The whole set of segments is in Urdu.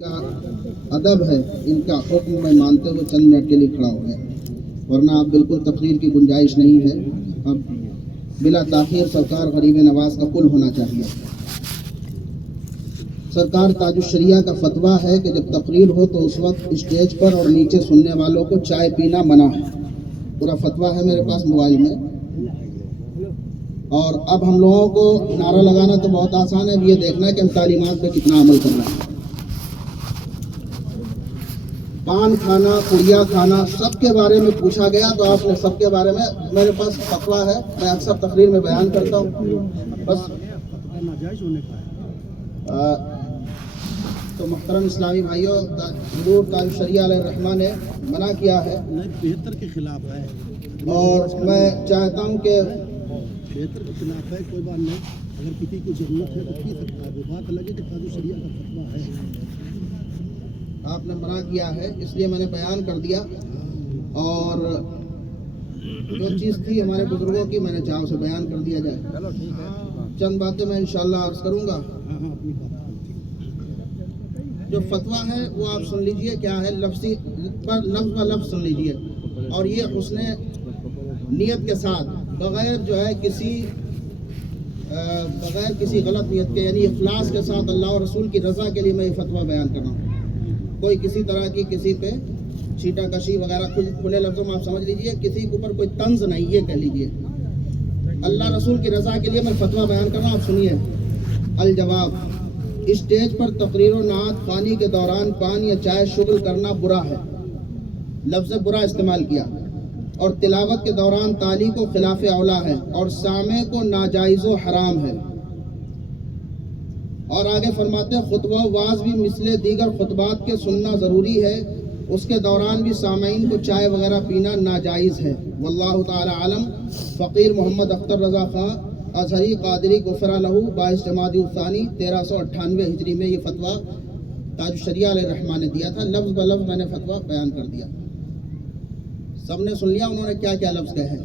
کا ادب ہے، ان کا حکم میں مانتے ہوئے چند منٹ کے لیے کھڑا ہو گیا، ورنہ اب بالکل تقریر کی گنجائش نہیں ہے۔ اب بلا تاخیر سرکار غریب نواز کا قل ہونا چاہیے۔ سرکار تاج الشریعہ کا فتویٰ ہے کہ جب تقریر ہو تو اس وقت اسٹیج پر اور نیچے سننے والوں کو چائے پینا منع ہے۔ پورا فتویٰ ہے میرے پاس موبائل میں، اور اب ہم لوگوں کو نعرہ لگانا تو بہت آسان ہے، اب یہ دیکھنا ہے کہ ہم تعلیمات پہ کتنا عمل کر رہے ہیں۔ پان کھانا، پڑیا کھانا، سب کے بارے میں پوچھا گیا تو آپ نے سب کے بارے میں، میرے پاس فتویٰ ہے، میں اکثر تقریر میں بیان کرتا ہوں بس۔ تو محترم اسلامی بھائیوں، حضور تاج الشریعہ علیہ الرحمہ نے منع کیا ہے، 73 کے خلاف ہے، اور میں چاہتا ہوں کہ 73 کے خلاف ہے، کوئی بات نہیں، اگر کسی کو ضرورت ہے تو پی سکتا ہے، وہ بات الگ ہے کہ تاج الشریعہ کا فتویٰ ہے۔ آپ نے منع کیا ہے، اس لیے میں نے بیان کر دیا، اور جو چیز تھی ہمارے بزرگوں کی میں نے چاہا اسے بیان کر دیا جائے۔ چند باتیں میں انشاءاللہ عرض کروں گا۔ جو فتویٰ ہے وہ آپ سن لیجئے کیا ہے، لفظ و لفظ سن لیجئے، اور یہ حسن نیت کے ساتھ، بغیر جو ہے بغیر کسی غلط نیت کے، یعنی اخلاص کے ساتھ اللہ اور رسول کی رضا کے لیے میں یہ فتویٰ بیان کر رہا ہوں۔ کوئی کسی طرح کی کسی پہ چھیٹا کشی وغیرہ، کھلے لفظوں میں آپ سمجھ لیجئے، کسی کے اوپر کوئی طنز نہیں، یہ کہہ لیجئے۔ اللہ رسول کی رضا کے لیے میں فتویٰ بیان کر رہا ہوں، آپ سنیے۔ الجواب: اسٹیج پر تقریر و نعت خوانی کے دوران پان یا چائے شغل کرنا برا ہے، لفظ برا استعمال کیا، اور تلاوت کے دوران تالی کو خلاف اولا ہے، اور سامع کو ناجائز و حرام ہے۔ اور آگے فرماتے ہیں خطبہ واز بھی مثل دیگر خطبات کے سننا ضروری ہے، اس کے دوران بھی سامعین کو چائے وغیرہ پینا ناجائز ہے۔ واللہ تعالی عالم۔ فقیر محمد اختر رضا خان ازہری قادری غفر لہ، 22 جمادی الثانی 1398 ہجری میں یہ فتویٰ تاج الشریعہ علیہ الرحمہ نے دیا تھا۔ لفظ بلفظ میں نے فتویٰ بیان کر دیا، سب نے سن لیا انہوں نے کیا کیا لفظ کہے ہیں۔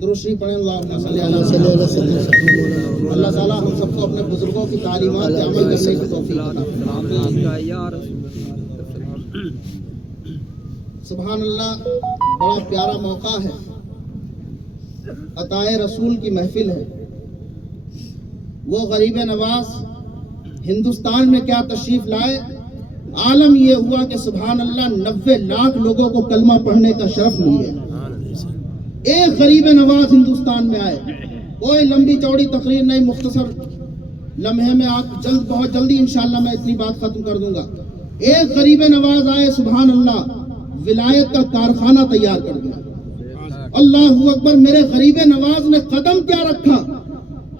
درود شریف پڑھیں، اللہم صلی علی وسلم۔ اللہ تعالیٰ ہم سب کو اپنے بزرگوں کی تعلیمات پہ عمل کرنے کی توفیق عطا فرمائے۔ سبحان اللہ، بڑا پیارا موقع ہے، عطائے رسول کی محفل ہے۔ وہ غریب نواز ہندوستان میں کیا تشریف لائے، عالم یہ ہوا کہ سبحان اللہ 90 لاکھ لوگوں کو کلمہ پڑھنے کا شرف مل گیا۔ ایک غریب نواز ہندوستان میں آئے، کوئی لمبی چوڑی تقریر نہیں، مختصر لمحے میں آپ بہت جلدی انشاءاللہ میں اتنی بات ختم کر دوں گا۔ ایک غریب نواز آئے، سبحان اللہ، ولایت کا کارخانہ تیار کر دیا۔ اللہ اکبر، میرے غریب نواز نے قدم کیا رکھا۔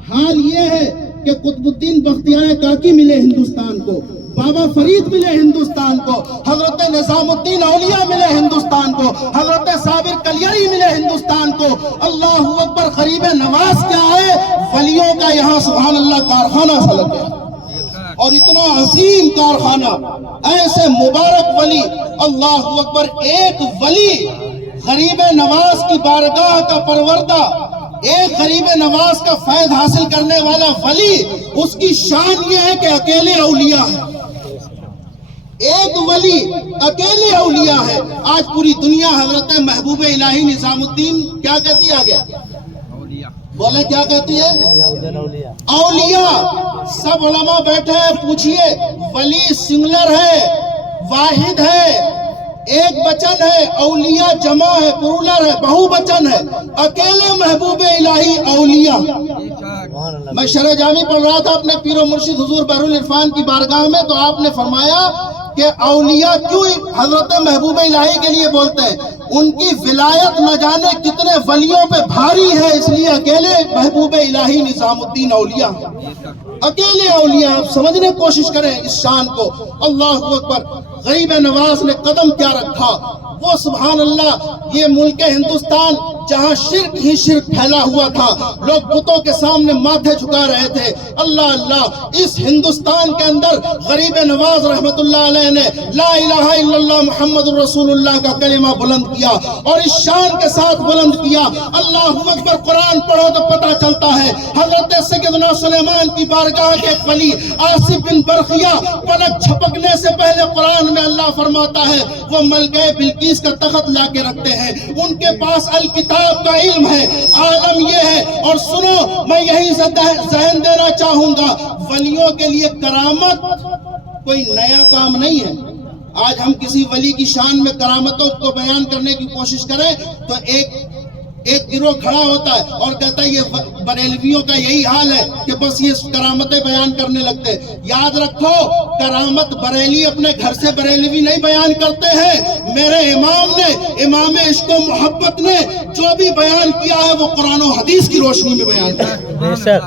حال یہ ہے کہ قطب الدین بختیار کاکی ملے ہندوستان کو، بابا فرید ملے ہندوستان کو، حضرت نظام الدین اولیاء ملے ہندوستان کو، حضرت صابر کلیری ملے ہندوستان کو۔ اللہ اکبر، غریب نواز کیا ہے، ولیوں کا یہاں سبحان اللہ کارخانہ سا لگ گیا، اور اتنا عظیم کارخانہ، ایسے مبارک ولی۔ اللہ اکبر، ایک ولی غریب نواز کی بارگاہ کا پروردہ، ایک غریب نواز کا فیض حاصل کرنے والا ولی، اس کی شان یہ ہے کہ اکیلے اولیاء ہے، ایک ولی اکیلے اولیاء ہے۔ آج پوری دنیا حضرت محبوب الہی نظام الدین کیا کہتی ہے، آگے بولے کیا کہتی ہے، اولیاء۔ سب علماء بیٹھے ہیں، پوچھئے، ولی سنگلر ہے، واحد ہے، ایک بچن ہے، اولیاء جمع ہے، پرولر ہے، بہو بچن ہے، اکیلے محبوب الہی اولیاء۔ میں شرح جامی پڑھ رہا تھا اپنے پیر و مرشد حضور بحر العرفان کی بارگاہ میں، تو آپ نے فرمایا کہ اولیاء کیوں حضرت محبوب الہی کے لیے بولتے ہیں، ان کی ولایت نہ جانے کتنے ولیوں پہ بھاری ہے، اس لیے اکیلے محبوب الہی نظام الدین اولیاء، اکیلے اولیاء۔ آپ سمجھنے کی کوشش کریں اس شان کو۔ اللہ اکبر، غریب نواز نے قدم کیا رکھا. وہ سبحان اللہ یہ ملک ہندوستان جہاں شرک ہی شرک پھیلا ہوا تھا, لوگ بتوں کے سامنے ماتھے جھکا رہے تھے. اللہ اللہ, اس ہندوستان کے اندر غریب نواز رحمت اللہ علیہ نے لا الہ الا اللہ محمد الرسول اللہ کا کلمہ بلند کیا, اور اس شان کے ساتھ بلند کیا. اللہ اکبر. قرآن پڑھو تو پتہ چلتا ہے حضرت سیدنا سلیمان کی بارگاہ کے ولی آصف بن برقیہ پلک جھپکنے سے پہلے قرآن میں اللہ فرماتا ہے وہ ملکہ بلقیس کا تخت لا کے رکھتے ہیں, ان کے پاس الکتاب کا علم ہے. عالم یہ ہے. اور سنو, میں یہیں سے ذہن دینا چاہوں گا, ولیوں کے لیے کرامت کوئی نیا کام نہیں ہے. آج ہم کسی ولی کی شان میں کرامتوں کو بیان کرنے کی کوشش کریں تو ایک گروہ کھڑا ہوتا ہے اور کہتا ہے یہ بریلویوں کا یہی حال ہے کہ بس یہ کرامتیں بیان کرنے لگتے. یاد رکھو, کرامت بریلی اپنے گھر سے بریلوی نہیں بیان کرتے ہیں. میرے امام نے, امام عشق و محبت نے جو بھی بیان کیا ہے وہ قرآن و حدیث کی روشنی میں بیان کیا.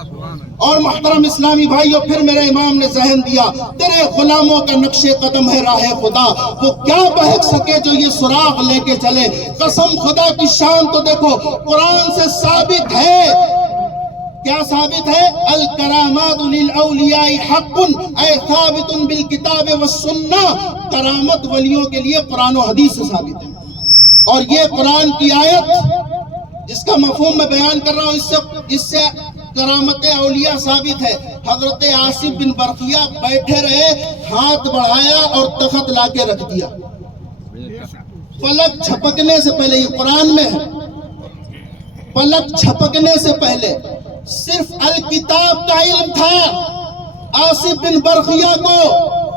اور محترم اسلامی بھائیو, پھر میرے امام نے ذہن دیا, تیرے غلاموں کا نقش قدم ہے راہ خدا, وہ کیا بہک سکے جو یہ سراغ لے کے چلے. قسم خدا کی شان تو دیکھو, قرآن سے ثابت ہے. کیا ثابت ہے؟ الکرامات للاولیاء حق اے ثابت بالکتاب والسنہ. کرامت ولیوں کے لیے قرآن و حدیث سے ثابت ہے. اور یہ قرآن کی آیت جس کا مفہوم میں بیان کر رہا ہوں, اس سے کرامت اولیاء ثابت ہے. حضرت آصف بن برقیہ بیٹھے رہے, ہاتھ بڑھایا اور تخت لا کے رکھ دیا. پلک جھپکنے سے پہلے, یہ قرآن میں ہے, پلک جھپکنے سے پہلے صرف الکتاب کا علم تھا. آصف بن برقیہ کو,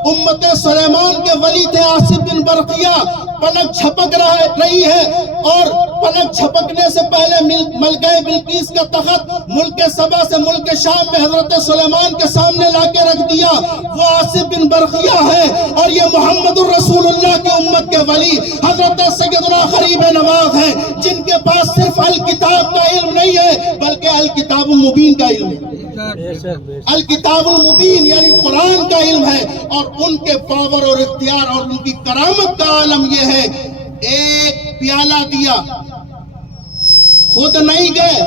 امت سلیمان کے ولی تھے آصف بن برقیہ, پلک جھپک رہی ہے اور پلک جھپکنے سے پہلے ملکہ بلقیس کا تخت ملک سبا سے ملک شام میں حضرت سلیمان کے سامنے لا کے رکھ دیا. وہ آصف بن برقیہ ہے, اور یہ محمد الرسول اللہ کی امت کے ولی حضرت سیدنا غریب نواز ہیں, جن کے پاس صرف الکتاب کا علم نہیں ہے بلکہ الکتاب المبین کا علم ہے. الکتاب المبین یعنی قرآن کا علم ہے. اور ان کے پاور اور اختیار اور ان کی کرامت کا عالم یہ ہے, ایک پیالہ دیا, خود نہیں گئے,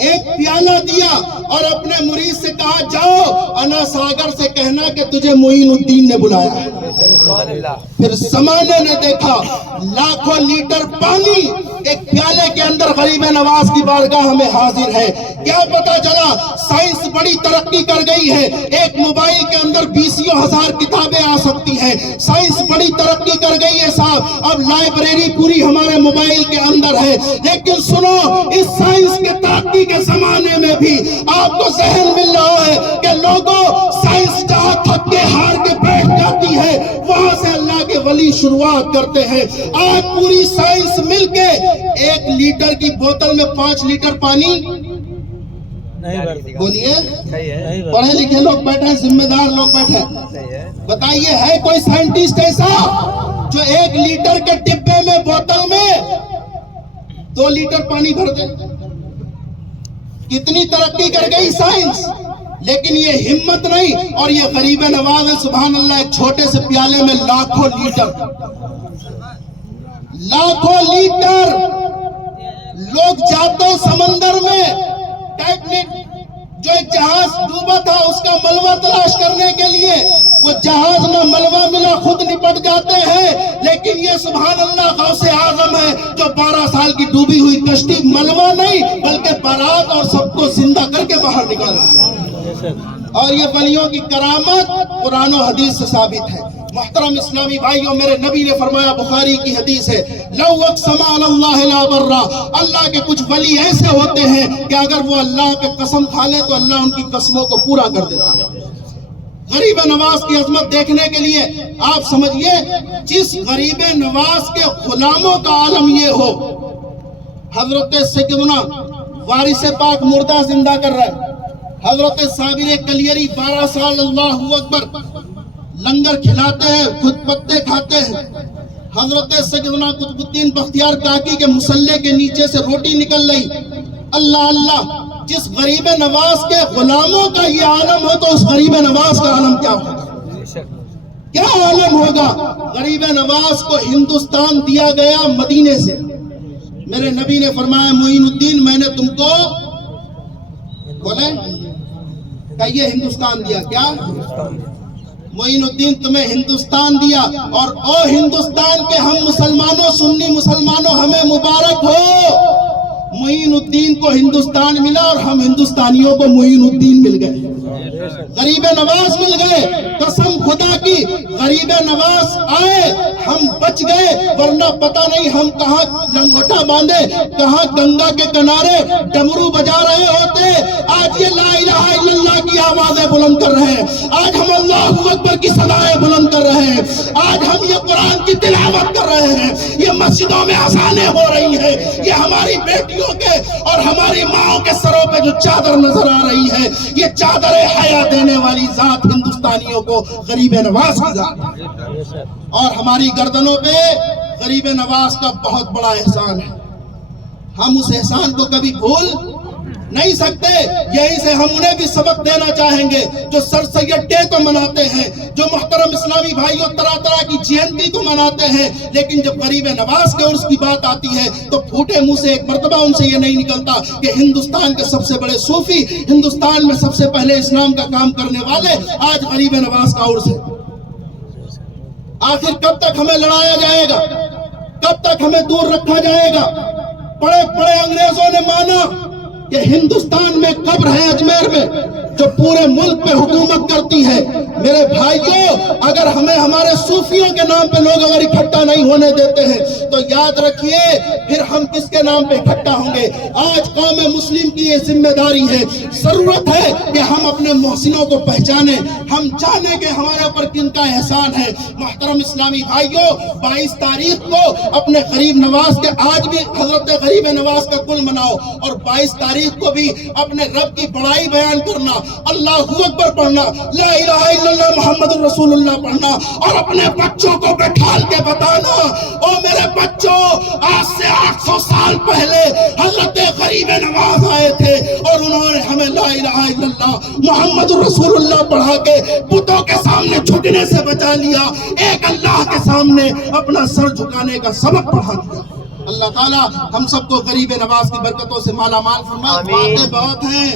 ایک پیالہ دیا اور اپنے مرید سے کہا جاؤ انا ساگر سے کہنا کہ تجھے معین الدین نے بلایا ہے. پھر زمانے نے دیکھا لاکھوں لیٹر پانی ایک پیالے کے اندر غریب نواز کی بارگاہ میں حاضر ہے. کیا پتا چلا؟ سائنس بڑی ترقی کر گئی ہے. ایک موبائل کے اندر 20,000 کتابیں آ سکتی ہیں. سائنس بڑی ترقی کر گئی ہے صاحب, اب لائبریری پوری ہمارے موبائل کے اندر ہے. لیکن سنو, اس سائنس کے ترقی کے زمانے میں بھی آپ کو ذہن مل رہا ہے کہ لوگوں, سائنس جہاں تھک کے ہار کے بیٹھ جاتی ہے وہاں سے اللہ کے ولی شروعات کرتے ہیں. آج پوری سائنس مل کے 1 لیٹر کی بوتل میں 5 لیٹر پانی بولیے, پڑھے لکھے لوگ بیٹھے ہیں, ذمہ دار لوگ بیٹھے ہیں, بتائیے ہے کوئی سائنٹسٹ ایسا جو 1 لیٹر کے ڈبے میں بوتل میں 2 لیٹر پانی بھر دے؟ کتنی ترقی کر گئی سائنس, لیکن یہ ہمت نہیں. اور یہ غریب نواز ہے سبحان اللہ, ایک چھوٹے سے پیالے میں لاکھوں لیٹر لوگ جاتے سمندر میں. ٹائٹینک جو ایک جہاز ڈوبا تھا اس کا ملبہ تلاش کرنے کے لیے, وہ جہاز نہ ملبہ ملا, خود نپٹ جاتے ہیں. لیکن یہ سبحان اللہ غوث اعظم ہے جو 12 سال کی ڈوبی ہوئی کشتی ملبہ نہیں بلکہ بارات اور سب کو زندہ کر کے باہر نکال. اور یہ ولیوں کی کرامت قرآن و حدیث سے ثابت ہے. محترم اسلامی بھائیوں, میرے نبی نے فرمایا, بخاری کی حدیث ہے, لو اقسم علی اللہ لا برا. اللہ کے کچھ ولی ایسے ہوتے ہیں کہ اگر وہ اللہ پہ قسم کھا لے تو اللہ ان کی قسموں کو پورا کر دیتا ہے. غریب نواز کی عظمت دیکھنے کے لیے آپ سمجھیے, جس غریب نواز کے غلاموں کا عالم یہ ہو, حضرت سیدنا وارث پاک مردہ زندہ کر رہے ہیں, حضرت صابر کلیری 12 سال اللہ اکبر لنگر کھلاتے ہیں, خود پتے کھاتے ہیں. حضرت سیدنا قطب الدین بختیار کاکی کے مسلح کے نیچے سے روٹی نکل رہی. اللہ اللہ, جس غریب نواز کے غلاموں کا یہ عالم ہو تو اس غریب نواز کا عالم کیا ہوگا. کیا عالم ہوگا. غریب نواز کو ہندوستان دیا گیا مدینے سے. میرے نبی نے فرمایا معین الدین میں نے تم کو بولے کہ یہ ہندوستان دیا. کیا معین الدین تمہیں ہندوستان دیا, اور او ہندوستان کے ہم مسلمانوں, سنی مسلمانوں, ہمیں مبارک ہو. معین الدین کو ہندوستان ملا اور ہم ہندوستانیوں کو معین الدین مل گئے, غریب نواز مل گئے. قسم خدا کی غریب نواز آئے ہم بچ گئے, ورنہ پتہ نہیں ہم کہاں لنگوٹا باندھے, کہاں گنگا کے کنارے ڈمرو بجا رہے ہوتے. آج یہ لا الہ الا اللہ کی آوازیں بلند کر رہے ہیں, آج ہم اللہ اکبر کی صدائیں بلند کر رہے ہیں, آج ہم یہ قرآن کی تلاوت کر رہے ہیں, یہ مسجدوں میں اذانیں ہو رہی ہیں, یہ ہماری بیٹیوں کے اور ہماری ماؤں کے سروں پہ جو چادر نظر آ رہی ہے, یہ چادر حیا دینے والی ذات ہندوستانیوں کو غریب نواز کی ذات ہے. اور ہماری گردنوں پہ غریب نواز کا بہت بڑا احسان ہے, ہم اس احسان کو کبھی بھول نہیں سکتے. یہیں سے ہم انہیں بھی سبق دینا چاہیں گے جو سر سید ڈے کو مناتے ہیں, جو محترم اسلامی بھائیوں طرح طرح کی جینتی کو مناتے ہیں, لیکن جب غریب نواز کے عرس کی بات آتی ہے تو پھوٹے منہ سے ایک مرتبہ ان سے یہ نہیں نکلتا کہ ہندوستان کے سب سے بڑے صوفی, ہندوستان میں سب سے پہلے اسلام کا کام کرنے والے, آج غریب نواز کا عرس ہے. آخر کب تک ہمیں لڑایا جائے گا, کب تک ہمیں دور رکھا جائے گا؟ بڑے بڑے انگریزوں نے مانا کہ ہندوستان میں قبر ہے اجمیر میں جو پورے ملک پہ حکومت کرتی ہے. میرے بھائیوں, اگر ہمیں ہمارے صوفیوں کے نام پہ لوگ اگر اکٹھا نہیں ہونے دیتے ہیں تو یاد رکھیے پھر ہم کس کے نام پہ اکٹھا ہوں گے. آج قوم مسلم کی یہ ذمہ داری ہے, ضرورت ہے کہ ہم اپنے محسنوں کو پہچانیں, ہم جانیں کہ ہمارے اوپر کن کا احسان ہے. محترم اسلامی بھائیوں, 22 تاریخ کو اپنے غریب نواز کے, آج بھی حضرت غریب نواز کا کل مناؤ, اور 22 تاریخ کو بھی اپنے رب کی بڑائی بیان کرنا, اللہ اکبر پڑھنا, لا الہ الا اللہ محمد رسول اللہ پڑھنا, اور اپنے بچوں کو بٹھال کے بتانا, او میرے بچوں, آج سے 800 سال پہلے حضرت غریب نواز آئے تھے اور انہوں نے ہمیں لا الہ الا اللہ محمد رسول اللہ پڑھا کے بتوں کے سامنے جھکنے سے بچا لیا, ایک اللہ کے سامنے اپنا سر جھکانے کا سبق پڑھا دیا. اللہ تعالیٰ ہم سب کو غریب نواز کی برکتوں سے مالا مال فرمائے. باتیں بہت ہیں.